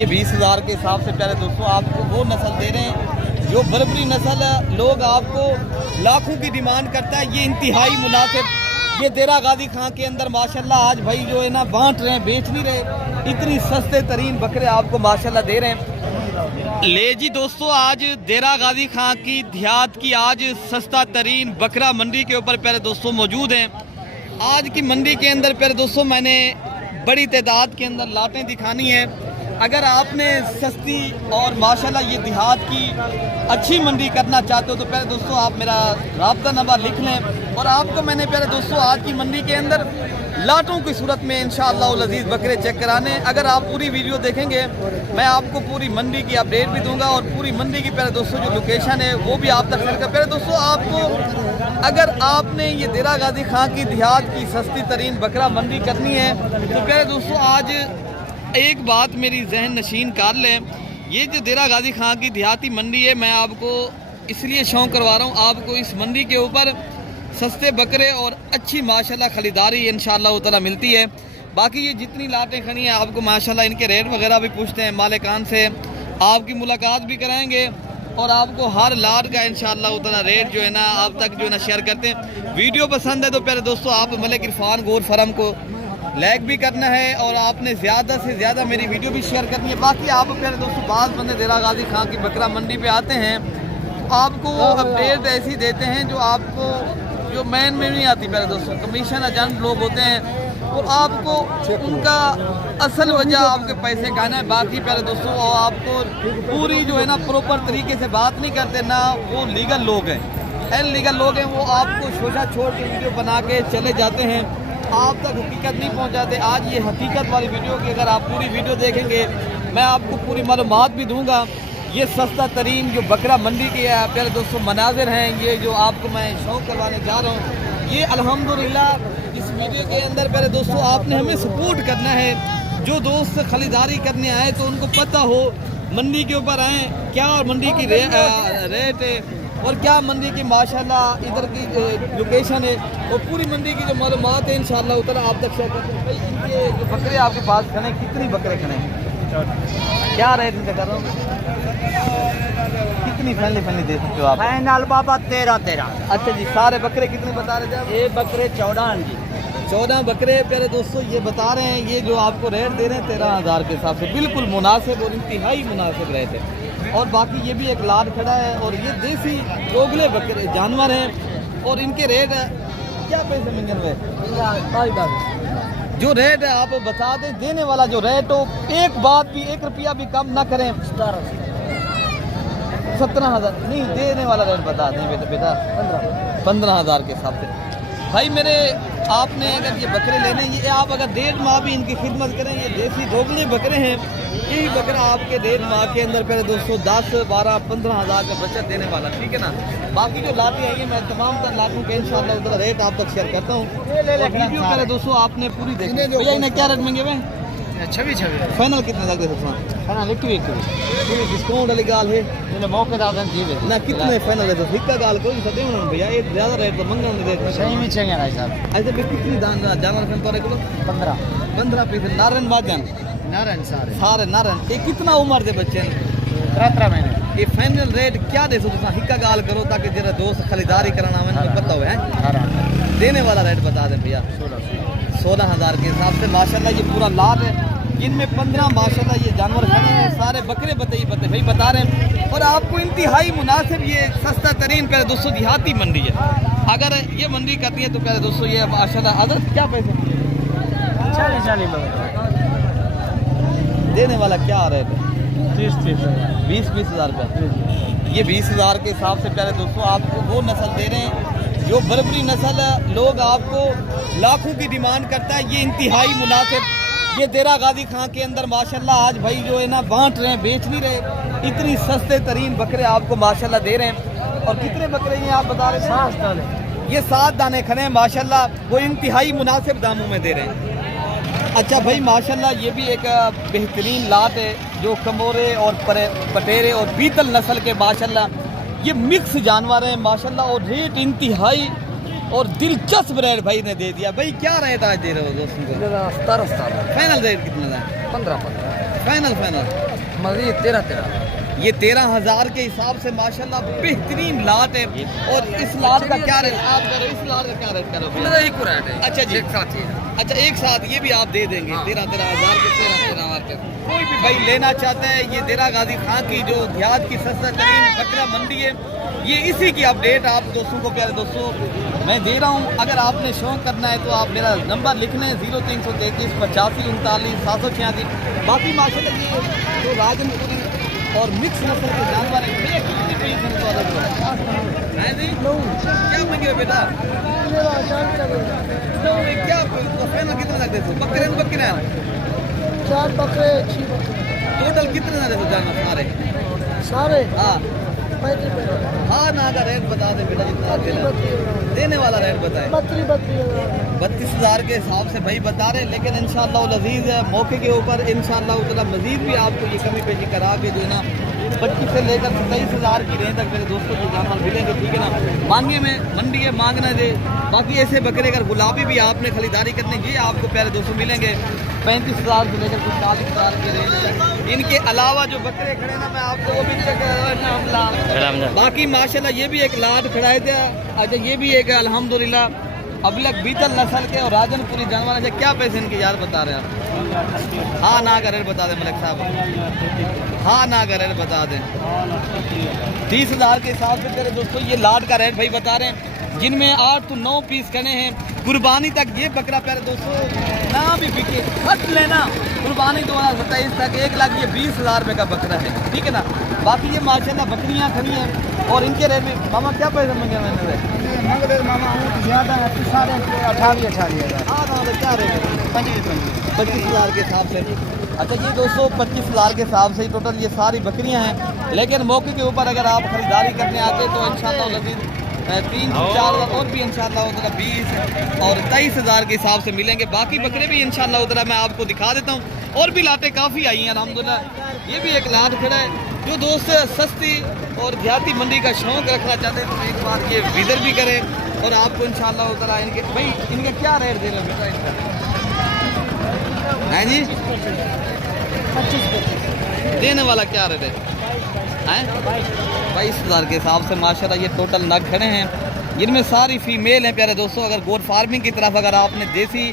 ये 20,000 के हिसाब से प्यारे दोस्तों आपको वो नस्ल दे रहे हैं जो बर्बरी नस्ल लोग आपको लाखों की डिमांड करता है। ये इंतहाई मुनासिब, ये देरा गाजी खां के अंदर माशाल्लाह आज भाई जो है ना बांट रहे हैं, बेच नहीं रहे, इतनी सस्ते तरीन बकरे आपको माशाल्लाह दे रहे हैं। ले जी दोस्तों, आज देरा गाजी खां की देहात की आज सस्ता तरीन बकरा मंडी के ऊपर प्यारे दोस्तों मौजूद हैं। आज की मंडी के अंदर प्यारे दोस्तों मैंने बड़ी तादाद के अंदर लाटें दिखानी है। अगर आपने सस्ती और माशाल्लाह ये देहात की अच्छी मंडी करना चाहते हो तो प्यारे दोस्तों आप मेरा राब्ता नंबर लिख लें। और आपको मैंने प्यारे दोस्तों आज की मंडी के अंदर लाटों की सूरत में इंशाअल्लाह उल अज़ीज़ बकरे चेक कराने। अगर आप पूरी वीडियो देखेंगे मैं आपको पूरी मंडी की अपडेट भी दूंगा और पूरी मंडी की प्यारे दोस्तों जो लोकेशन है वो भी आप तक शेयर कर। प्यारे दोस्तों आपको अगर आपने ये देरा गाजी खां की देहात की सस्ती तरीन बकरा मंडी करनी है तो प्यारे दोस्तों आज एक बात मेरी जहन नशीन कर लें, ये जो देरा गाजी खां की देहाती मंडी है मैं आपको इसलिए शौक करवा रहा हूँ। आपको इस मंडी के ऊपर सस्ते बकरे और अच्छी माशाल्लाह खरीदारी इंशाअल्लाह ताला मिलती है। बाकी ये जितनी लाटें खड़ी हैं आपको माशाल्लाह इनके रेट वगैरह भी पूछते हैं, मालिकान से आपकी मुलाकात भी कराएंगे और आपको हर लाट का इंशाअल्लाह ताला रेट जो है ना आप तक जो है ना शेयर करते हैं। वीडियो पसंद है तो प्यारे दोस्तों आप मलिक इरफान गोर फार्म को लाइक भी करना है और आपने ज़्यादा से ज़्यादा मेरी वीडियो भी शेयर करनी है। बाकी आप प्यारे दोस्तों बाज़ बंदे देरा गाजी खां की बकरा मंडी पे आते हैं आपको अपडेट ऐसी देते हैं जो आपको जो मैन में नहीं आती। प्यारे दोस्तों कमीशन एजेंट लोग होते हैं और आपको उनका असल वजह आपके पैसे खाना है। बाकी प्यारे दोस्तों आपको पूरी जो है ना प्रॉपर तरीके से बात नहीं करते, ना वो लीगल लोग हैं, इनलीगल लोग हैं, वो आपको शोशा छोड़ के वीडियो बना के चले जाते हैं, आप तक हकीकत नहीं पहुंचाते। आज ये हकीकत वाली वीडियो की अगर आप पूरी वीडियो देखेंगे मैं आपको पूरी मालूमात भी दूंगा। ये सस्ता तरीन जो बकरा मंडी के प्यारे दोस्तों मनाजिर हैं, ये जो आपको मैं शौक करवाने जा रहा हूँ, ये अल्हम्दुलिल्लाह इस वीडियो के अंदर प्यारे दोस्तों आपने हमें सपोर्ट करना है। जो दोस्त खरीदारी करने आए तो उनको पता हो मंडी के ऊपर आए क्या और मंडी की रेट है और क्या मंडी की माशाल्लाह इधर की लोकेशन है और पूरी मंडी की जो मालूमात है इंशाअल्लाह उतना आप तक शेयर करते हैं। भाई इनके जो बकरे आपके पास खड़े कितनी बकरे खड़े हैं, क्या रेट इनका कर रहा हूँ, कितनी फैमिली दे सकते हो आप? फाइनल बाबा 13। अच्छा जी, सारे बकरे कितने बता रहे थे आप? ये बकरे 14 जी, 14 बकरे प्यारे दोस्तों ये बता रहे हैं। ये जो आपको रेट दे रहे हैं 13,000 के हिसाब से बिल्कुल मुनासिब और इंतहाई मुनासिब रेट है। और बाकी ये भी एक लाट खड़ा है और ये देसी दोगले बकरे जानवर हैं और इनके रेट क्या पैसे मिलेंगे हुए जो रेट है आप बता दें, देने वाला जो रेट हो एक बात भी 1 रुपया भी कम ना करें। 17,000 नहीं, देने वाला रेट बता दें बेटा 15,000 के हिसाब से। भाई मेरे आपने अगर ये बकरे लेने, ये आप अगर 1.5 माह भी इनकी खिदमत करें, ये देसी दोगले बकरे हैं, यही बकरा आपके 1.5 माह के अंदर पहले दोस्तों 10, 12, 15,000 का बचत देने वाला, ठीक है ना। बाकी जो लाटें आई है मैं तमाम तर लाटों के इंशाअल्लाह उधर रेट आप तक शेयर करता हूँ। वीडियो पहले दोस्तों आपने पूरी देखी। भैया इन्हें क्या रेट मंगे भाई? 26 फाइनल कितने तक दे सकते हैं? फाइनल 21 डिस्काउंट वाली गाल है मौके दादन जी ना, कितने फाइनल दे सकते? हिक्का गाल कोई सदे होना भैया, ये ज़्यादा रेट तो मंगा नहीं देते। सही में चाहिए भाई साहब। ऐसे भी कितनी दान जानवर खन तोरे को 15 पीस नारन बाजन नारायण सारे नारन। ये कितना उम्र दे बच्चे हैं? 13 महीने। ये फाइनल रेट क्या दे सकते? हिक्का गाल करो ताकि जरा दोस्त खरीदारी कराना मैंने पता हुआ है। देने वाला रेट बता दें भैया 16,000 के हिसाब से माशाल्लाह ये पूरा लाल है। इनमें 15 माशाल्लाह ये जानवर खड़े हैं, सारे बकरे बताइए भाई बता रहे हैं। और आपको इंतहाई मुनासिब ये सस्ता तरीन प्यारे दोस्तों देहाती मंडी है। अगर ये मंडी करती है तो प्यारे दोस्तों ये माशाल्लाह आदत क्या पैसे 40 देने वाला क्या रेट है? 20,000 रुपये। ये 20,000 के हिसाब से प्यारे दोस्तों आपको वो नस्ल दे रहे हैं जो बर्बरी नस्ल लोग आपको लाखों की डिमांड करता है। ये इंतहाई मुनासिब, ये देरा गाजी खां के अंदर माशाल्लाह आज भाई जो है ना बांट रहे हैं, बेच नहीं रहे, इतनी सस्ते तरीन बकरे आपको माशाल्लाह दे रहे हैं। और कितने बकरे हैं आप बता रहे हैं? 7 दाने। ये 7 दाने खड़े हैं माशाल्लाह, वो इंतहाई मुनासिब दामों में दे रहे हैं। अच्छा भाई माशाल्लाह ये भी एक बेहतरीन लाट है जो कमोरे और पटेरे और बीतल नस्ल के माशाल्लाह ये मिक्स जानवर हैं माशाल्लाह। और रेट इंतहाई और दिलचस्प रेट भाई ने दे दिया। भाई क्या रेट आज दे रहे हो दोस्तों? 17 फाइनल रेट कितना है? 15 फाइनल मजीद 13 ये 13,000 के हिसाब से माशाल्लाह बेहतरीन लाट है। और इस लाट का क्या रेट आप करो, इस लाट का क्या रेट करोगे? एक रेट है। अच्छा जी, एक साथ ही है। अच्छा एक साथ ये भी आप दे देंगे? हाँ। 13,000 के 13,000 के कोई भी भाई लेना चाहता है, ये देरा गाजी खां की जो देहात की सस्ता तरीन बकरा मंडी है, ये इसी की अपडेट आप दोस्तों को, प्यारे दोस्तों मैं दे रहा हूँ। अगर आपने शौक करना है तो आप मेरा नंबर लिख लें 0333 85 39 786। बाकी माशाल्लाह ये जो राजनपुरी और मिक्स नस्ल के जानवर हैं, ये कितनी पीस हैं तो अलग है जी? क्या मंगे बेटा? तो ये क्या फाइनल कितना लग देते? बकरे न बकरे हैं? 4 बकरे 6 बकरे टोटल कितने ना देते जानवर सारे? सारे हाँ 35 हाँ ना का रेट बता दे बेटा, जितना आप देने वाला रेट बताए। 32,000 के हिसाब से भाई बता रहे हैं। लेकिन इंशाअल्लाह लजीज है, मौके के ऊपर इंशाअल्लाह उतना मजीद भी आपको ये कमी पेशी करा के जो है ना 25 से लेकर 27,000 की रेंज तक मेरे दोस्तों को जानवर मिलेंगे, ठीक है ना। मांगे में मंडी है, मांगना दे। बाकी ऐसे बकरे अगर गुलाबी भी आपने खरीदारी करनी, ये आपको प्यारे दोस्तों मिलेंगे 35,000 से लेकर 40,000 की रेंज तक। इनके अलावा जो बकरे खड़े ना मैं आपको वो भी चेक बाकी माशाल्लाह ये भी एक लाट खड़ा है। अच्छा ये भी एक अल्हम्दुलिल्लाह अबलक बीतल नस्ल के और राजनपुरी जानवर है। क्या पैसे इनके यार बता रहे हैं आप? हाँ ना का रेट बता दें मलिक साहब, हाँ ना का रेट बता दें। 30,000 के हिसाब से तेरे दोस्तों ये लाट का रेट भाई बता रहे हैं, जिनमें 8 to 9 पीस खड़े हैं। कुर्बानी तक ये बकरा प्यारे दोस्तों ना भी बिके हट लेना, कुर्बानी 2027 तक 1,20,000 रुपये का बकरा है, ठीक है ना। बाकी ये माशाल्लाह बकरियाँ खड़ी हैं और इनके रेट में मामा क्या पैसे मंगे मैंने? मंग रहे मामा ज़्यादा है, सारे 28,000 हाँ ना क्या रेट है? 25,000 के हिसाब से। अच्छा ये दोस्तों 25,000 के हिसाब से टोटल ये सारी बकरियां हैं। लेकिन मौके के ऊपर अगर आप खरीदारी करने आते तो इंशाअल्लाह लजीज 3-4 और भी इंशाअल्लाह उधर 20 और 23,000 के हिसाब से मिलेंगे। बाकी बकरे भी इंशाअल्लाह उधर मैं आपको दिखा देता हूँ। और भी लाटें काफ़ी आई हैं अल्हम्दुलिल्लाह। ये भी एक लाट खड़ा है। जो दोस्त सस्ती और देहाती मंडी का शौक रखना चाहते हैं तो एक बार ये विजिट भी करें और आपको इंशाअल्लाह उधर इनके भाई इनके क्या रेट दे रहे हो बेटा इनका? हैं जी 25 देने वाला क्या रेट है? 22,000 के हिसाब से माशाल्लाह ये टोटल नग खड़े हैं, जिनमें सारी फीमेल हैं प्यारे दोस्तों। अगर गोट फार्मिंग की तरफ अगर आपने देसी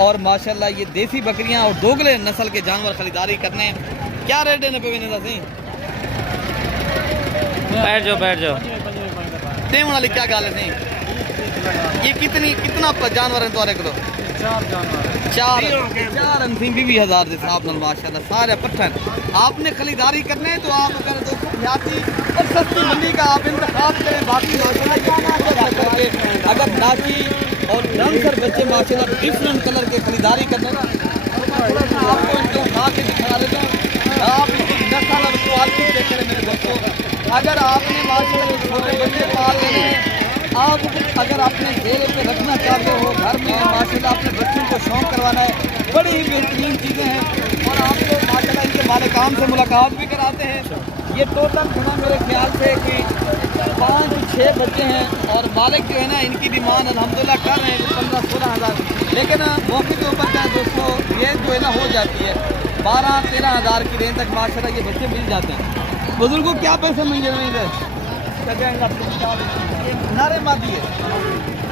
और माशाल्लाह ये देसी बकरियां और दोगले नस्ल के जानवर खरीदारी करने हैं, क्या रेट देने पे देना सही? बैठ जाओ टेम वाली क्या गाल है सही? ये कितना जानवर है तुम्हारे को? 4 जानवर 4 अंसिंग भी 20,000 के हिसाब ਨਾਲ माशाल्लाह सारे पट्ठन। आपने खरीदारी करने है तो आप अगर दोस्तों देहाती और सस्ती मंडी का आप इंतखाब करें। बाकी माशाल्लाह करके अगर नाची और डांसर बच्चे माशाल्लाह डिफरेंट कलर के खरीदारी करने ना थोड़ा सा आपको इनको उठा के दिखा देता हूँ। आप इनकी नस्ल और क्वालिटी चेक करें मेरे दोस्तों। अगर आपने माशाल्लाह छोटे बच्चे पाल लेने हैं, आप अगर अपने घेरे पे रखना चाहते हो घर में माशाल्लाह अपने बच्चों को शौक करवाना है, बड़ी ही बेहतरीन चीज़ें हैं। और आपको माशाल्लाह इनके मालिकान से मुलाकात भी कराते हैं। ये टोटल खुना मेरे ख्याल से कोई 5-6 बच्चे हैं और मालिक जो है ना इनकी डिमांड अल्हम्दुलिल्लाह कर रहे हैं 15-16 हज़ार। लेकिन मौके के ऊपर क्या दोस्तों ये जो है ना हो जाती है 12-13 हज़ार की रेंज तक माशाल्लाह ये बच्चे मिल जाते हैं। बुजुर्गों क्या पैसे मिल रहे हैं नारे मादी है?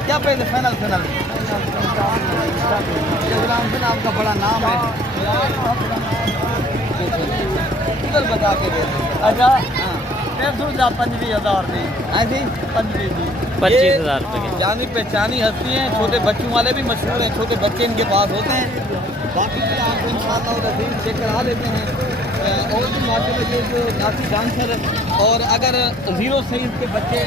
क्या पैसे फाइनल आपका बड़ा नाम है उधर बता के दे। अच्छा 25,000 में ऐसे 25,000 रुपये जानी पहचानी हस्ती हैं, छोटे बच्चों वाले भी मशहूर हैं, छोटे बच्चे इनके पास होते हैं। बाकी भी आपको इंशाअल्लाह रसीद चेक करा देते हैं। और भी माशाल्लाह ये जो नासी डांसर और अगर 0 साइज के बच्चे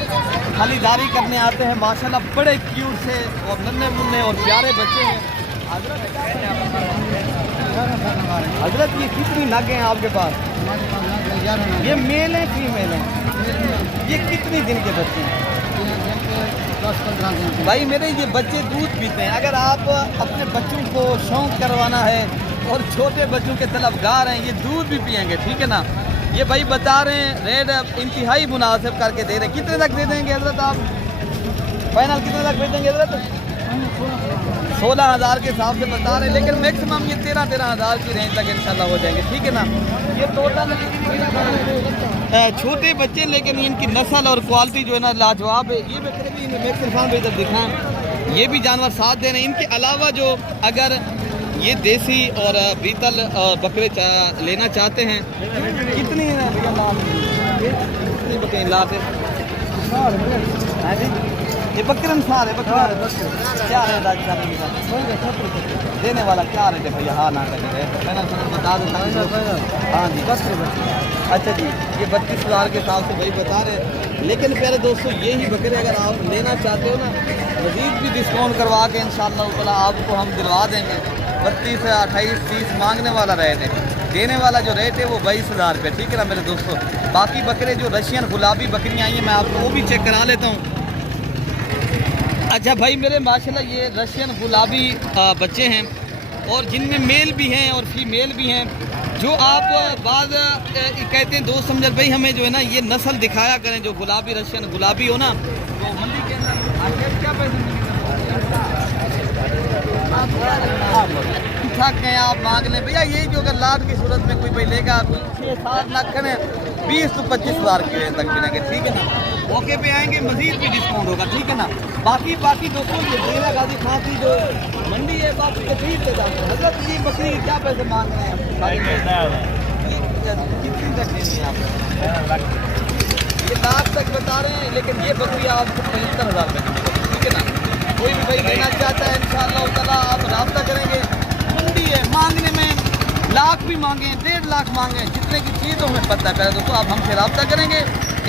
खरीदारी करने आते हैं माशाल्लाह बड़े क्यूट से और नन्हे मुन्ने और प्यारे बच्चे हैं। हजरत ये कितनी नग हैं आपके पास? ये मेल है फीमेल है? ये कितनी दिन के बच्चे हैं? 10-15 दिन भाई मेरे ये बच्चे दूध पीते हैं। अगर आप अपने बच्चों को शौक करवाना है और छोटे बच्चों के तलबगार हैं, ये दूध भी पियेंगे, ठीक है ना। ये भाई बता रहे हैं रेट इंतहाई मुनासिब करके दे रहे हैं। कितने तक दे देंगे हजरत आप? फाइनल कितने तक भेज देंगे हजरत? 16,000 के हिसाब से बता रहे हैं, लेकिन मैक्सिमम ये 13,000 की रेंज तक इंशाल्लाह हो जाएंगे, ठीक है ना। ये टोटल छोटे बच्चे, लेकिन इनकी नस्ल और क्वालिटी जो है ना लाजवाब है। ये बकरे भी मैक्सिमम इधर दिखाएं, ये भी जानवर साथ दे रहे हैं। इनके अलावा जो अगर ये देसी और बीतल बकरे लेना चाहते हैं, कितनी बकरे लाते ये बकरे अनुसार है, क्या है देने वाला क्या रेट है भैया? हाँ ना करेंगे, मैंने बता दूँ। हाँ जी, अच्छा जी, ये 32,000 के हिसाब से वही बता रहे हैं। लेकिन प्यारे दोस्तों, यही बकरे अगर आप लेना चाहते हो ना, मज़ीद भी डिस्काउंट करवा के इंशाअल्लाह ताला आपको हम दिलवा देंगे। 32, 28, 30 मांगने वाला रेट है, देने वाला जो रेट है वो 22,000 रुपये, ठीक है ना मेरे दोस्तों। बाकी बकरे जो रशियन गुलाबी बकरियाँ आई हैं, मैं आपको वो भी चेक करा लेता हूँ। अच्छा भाई मेरे माशाल्लाह ये रशियन गुलाबी बच्चे हैं, और जिनमें मेल भी हैं और फीमेल भी हैं। जो आप बाद कहते हैं दोस्त समझ भाई हमें जो है ना ये नस्ल दिखाया करें, जो गुलाबी रशियन गुलाबी हो ना, तो मंडी के अंदर क्या पैसे थक गए आप मांग लें भैया। ये जो अगर लाट की सूरत में कोई भाई लेगा, 6-7 लाख करें, 20 से 25,000 की रेंज तक मिलेंगे, ठीक है ना। मौके पे आएंगे मजीद भी डिस्काउंट होगा, ठीक है ना। बाकी दोस्तों ये डेरा गाजी खां की जो मंडी है, बाकी के ठीक से जाते हैं। हजरत ये बकरी क्या पैसे मांग रहे हैं? कितनी तक देनी है आप? ये लाख तक बता रहे हैं, लेकिन ये बकरी आपको 75,000 रुपये की मिलेगी, ठीक है ना। कोई भी भाई लेना चाहता है इंशाअल्लाह ताला आप रब्ता करेंगे। मंडी है, मांगने में लाख भी मांगे, 1.5 लाख मांगे, जितने की चीज़ हमें पता है पहले दोस्तों, आप हमसे रब्ता करेंगे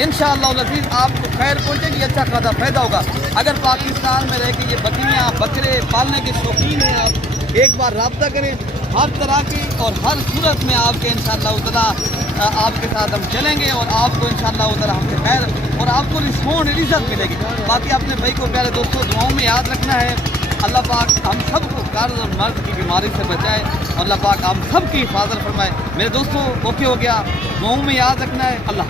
इंशाअल्लाह अज़ीज़, आपको खैर पहुँचेगी, अच्छा खासा फ़ायदा होगा। अगर पाकिस्तान में रह के ये बकरियाँ बकरे पालने के शौकीन हैं, आप एक बार रब्ता करें, हर तरह की और हर सूरत में आपके इंशाअल्लाह ताला आपके साथ हम चलेंगे, और आपको इंशाअल्लाह ताला हमसे खैर और आपको रिस्पॉन्ड इज़्ज़त मिलेगी। बाकी अपने भाई को प्यारे दोस्तों दुआओं में याद रखना है। अल्लाह पाक हम सबको कर्ज और मर्द की बीमारी से बचाए, अल्लाह पाक हम सब की हिफाजत फरमाए। मेरे दोस्तों ओके हो गया, दुआओं में याद रखना है। अल्लाह